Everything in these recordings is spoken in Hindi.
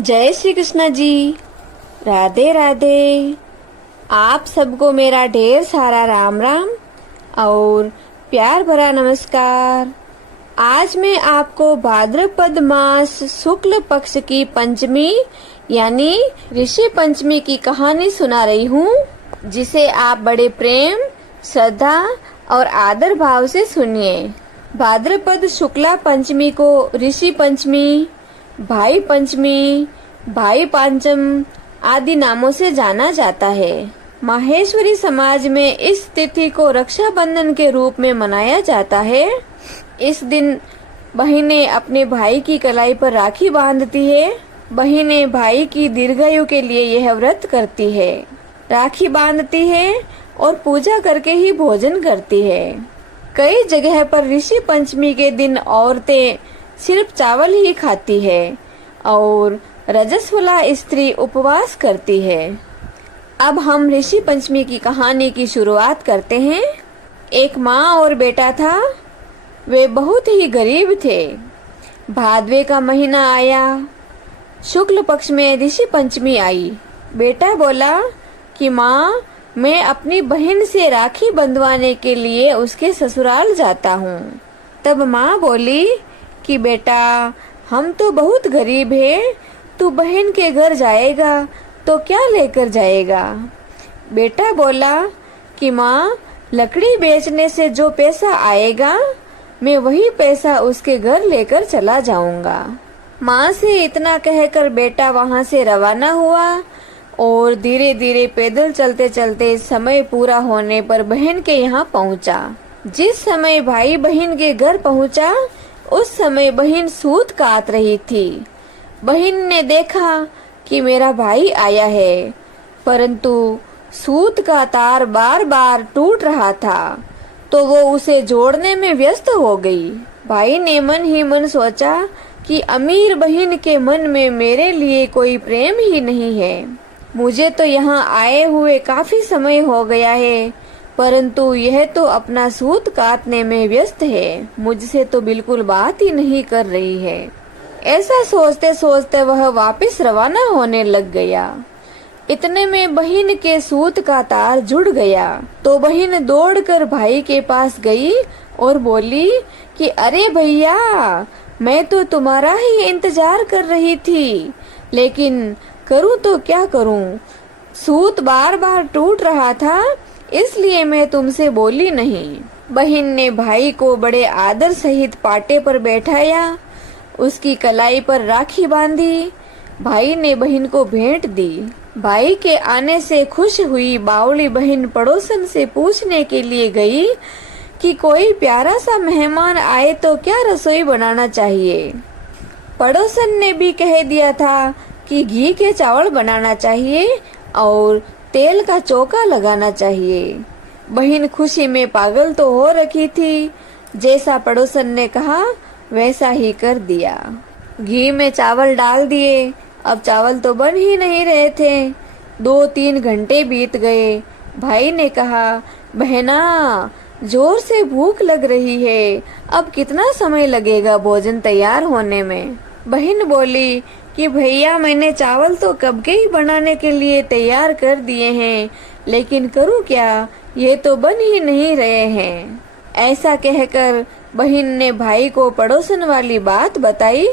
जय श्री कृष्ण जी। राधे राधे। आप सबको मेरा ढेर सारा राम राम और प्यार भरा नमस्कार। आज मैं आपको भाद्रपद मास शुक्ल पक्ष की पंचमी यानी ऋषि पंचमी की कहानी सुना रही हूँ, जिसे आप बड़े प्रेम, श्रद्धा और आदर भाव से सुनिए। भाद्रपद शुक्ला पंचमी को ऋषि पंचमी, भाई पंचमी, भाई पांचम आदि नामों से जाना जाता है। माहेश्वरी समाज में इस तिथि को रक्षाबंधन के रूप में मनाया जाता है। इस दिन बहिनें अपने भाई की कलाई पर राखी बांधती है। बहिनें भाई की दीर्घायु के लिए यह व्रत करती है, राखी बांधती है और पूजा करके ही भोजन करती है। कई जगह पर ऋषि पंचमी के दिन औरतें सिर्फ चावल ही खाती है और रजस्वला स्त्री उपवास करती है। अब हम ऋषि पंचमी की कहानी की शुरुआत करते हैं। एक माँ और बेटा था। वे बहुत ही गरीब थे। भादवे का महीना आया। शुक्ल पक्ष में ऋषि पंचमी आई। बेटा बोला कि माँ, मैं अपनी बहन से राखी बंधवाने के लिए उसके ससुराल जाता हूँ। तब माँ बोली कि बेटा, हम तो बहुत गरीब हैं, तू बहन के घर जाएगा तो क्या लेकर जाएगा? बेटा बोला कि माँ, लकड़ी बेचने से जो पैसा आएगा मैं वही पैसा उसके घर लेकर चला जाऊंगा। माँ से इतना कहकर बेटा वहाँ से रवाना हुआ और धीरे धीरे पैदल चलते चलते समय पूरा होने पर बहन के यहाँ पहुँचा। जिस समय भाई बहन के घर पहुँचा उस समय बहन सूत काट रही थी। बहन ने देखा कि मेरा भाई आया है, परंतु सूत का तार बार बार टूट रहा था तो वो उसे जोड़ने में व्यस्त हो गई। भाई ने मन ही मन सोचा कि अमीर बहन के मन में मेरे लिए कोई प्रेम ही नहीं है। मुझे तो यहाँ आए हुए काफी समय हो गया है, परंतु यह तो अपना सूत काटने में व्यस्त है, मुझसे तो बिल्कुल बात ही नहीं कर रही है। ऐसा सोचते सोचते वह वापस रवाना होने लग गया। इतने में बहन के सूत का तार जुड़ गया तो बहन दौड़कर भाई के पास गई और बोली कि अरे भैया, मैं तो तुम्हारा ही इंतजार कर रही थी, लेकिन करूं तो क्या करूं? सूत बार बार टूट रहा था, इसलिए मैं तुमसे बोली नहीं। बहन ने भाई को बड़े आदर सहित पाटे पर बैठाया, उसकी कलाई पर राखी बांधी। भाई ने बहन को भेंट दी। भाई के आने से खुश हुई बावली बहन पड़ोसन से पूछने के लिए गई कि कोई प्यारा सा मेहमान आए तो क्या रसोई बनाना चाहिए। पड़ोसन ने भी कह दिया था कि घी के चावल बनाना चाहिए और तेल का चौका लगाना चाहिए। बहन खुशी में पागल तो हो रखी थी। जैसा पड़ोसन ने कहा वैसा ही कर दिया। घी में चावल डाल दिए। अब चावल तो बन ही नहीं रहे थे। 2-3 घंटे बीत गए। भाई ने कहा, बहना, जोर से भूख लग रही है, अब कितना समय लगेगा भोजन तैयार होने में? बहन बोली कि भैया, मैंने चावल तो कब के ही बनाने के लिए तैयार कर दिए हैं, लेकिन करूं क्या, ये तो बन ही नहीं रहे हैं। ऐसा कहकर बहन ने भाई को पड़ोसन वाली बात बताई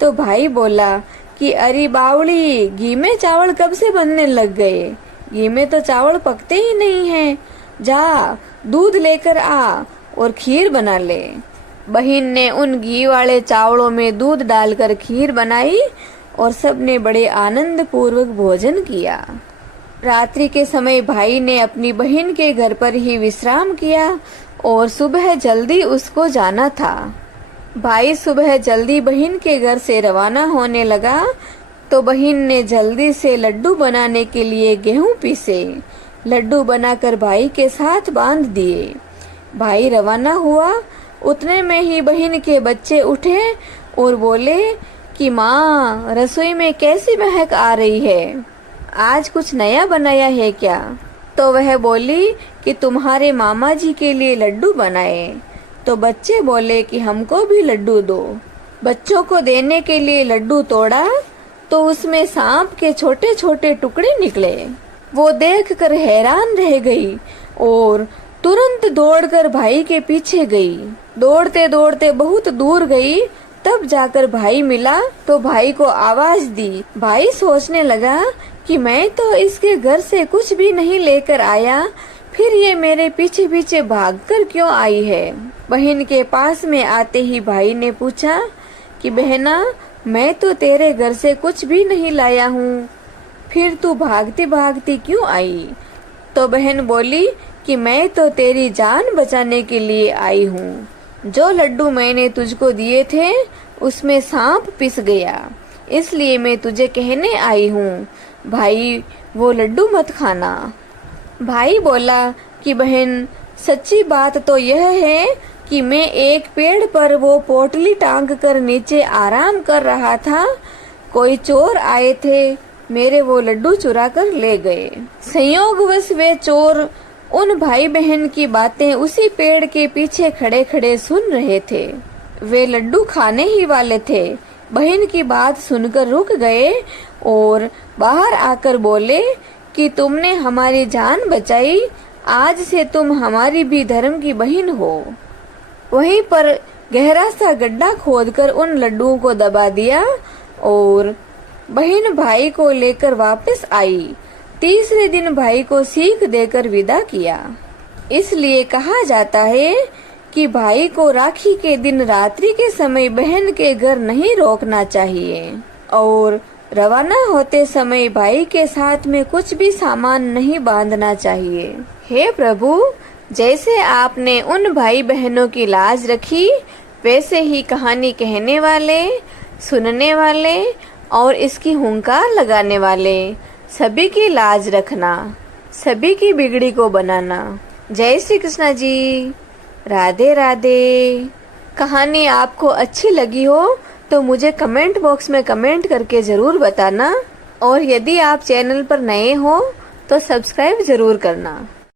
तो भाई बोला कि अरे बावड़ी, घी में चावल कब से बनने लग गए? घी में तो चावल पकते ही नहीं हैं। जा, दूध लेकर आ और खीर बना ले। बहन ने उन घी वाले चावलों में दूध डालकर खीर बनाई और सबने बड़े आनंद पूर्वक भोजन किया। रात्रि के समय भाई ने अपनी बहन के घर पर ही विश्राम किया और सुबह जल्दी उसको जाना था। भाई सुबह जल्दी बहन के घर से रवाना होने लगा तो बहन ने जल्दी से लड्डू बनाने के लिए गेहूं पीसे। लड्डू बनाकर भाई के साथ बांध दिए। भाई रवाना हुआ। उतने में ही बहन के बच्चे उठे और बोले कि माँ, रसोई में कैसी महक आ रही है? आज कुछ नया बनाया है क्या? तो वह बोली कि तुम्हारे मामा जी के लिए लड्डू बनाए। तो बच्चे बोले कि हमको भी लड्डू दो। बच्चों को देने के लिए लड्डू तोड़ा तो उसमें सांप के छोटे छोटे टुकड़े निकले। वो देखकर हैरान रह गई और तुरंत दौड़कर भाई के पीछे गई। दौड़ते दौड़ते बहुत दूर गई, तब जाकर भाई मिला तो भाई को आवाज दी। भाई सोचने लगा कि मैं तो इसके घर से कुछ भी नहीं लेकर आया, फिर ये मेरे पीछे पीछे भागकर क्यों आई है। बहन के पास में आते ही भाई ने पूछा कि बहना, मैं तो तेरे घर से कुछ भी नहीं लाया हूँ, फिर तू भागती भागती क्यों आई। तो बहन बोली कि मैं तो तेरी जान बचाने के लिए आई हूँ। जो लड्डू मैंने तुझको दिए थे उसमें सांप पिस गया, इसलिए मैं तुझे कहने आई हूँ भाई वो लड्डू मत खाना। भाई बोला कि बहन, सच्ची बात तो यह है कि मैं एक पेड़ पर वो पोटली टांग कर नीचे आराम कर रहा था, कोई चोर आए थे, मेरे वो लड्डू चुरा कर ले गए। संयोगवश वे चोर उन भाई बहन की बातें उसी पेड़ के पीछे खड़े खड़े सुन रहे थे। वे लड्डू खाने ही वाले थे। बहन की बात सुनकर रुक गए और बाहर आकर बोले कि तुमने हमारी जान बचाई, आज से तुम हमारी भी धर्म की बहन हो। वहीं पर गहरा सा गड्ढा खोदकर उन लड्डुओं को दबा दिया और बहन भाई को लेकर वापस आई। तीसरे दिन भाई को सीख देकर विदा किया। इसलिए कहा जाता है कि भाई को राखी के दिन रात्रि के समय बहन के घर नहीं रोकना चाहिए और रवाना होते समय भाई के साथ में कुछ भी सामान नहीं बांधना चाहिए। हे प्रभु, जैसे आपने उन भाई बहनों की लाज रखी, वैसे ही कहानी कहने वाले, सुनने वाले और इसकी हुंकार लगाने वाले सभी की लाज रखना, सभी की बिगड़ी को बनाना। जय श्री कृष्णा जी। राधे राधे। कहानी आपको अच्छी लगी हो तो मुझे कमेंट बॉक्स में कमेंट करके जरूर बताना और यदि आप चैनल पर नए हो तो सब्सक्राइब जरूर करना।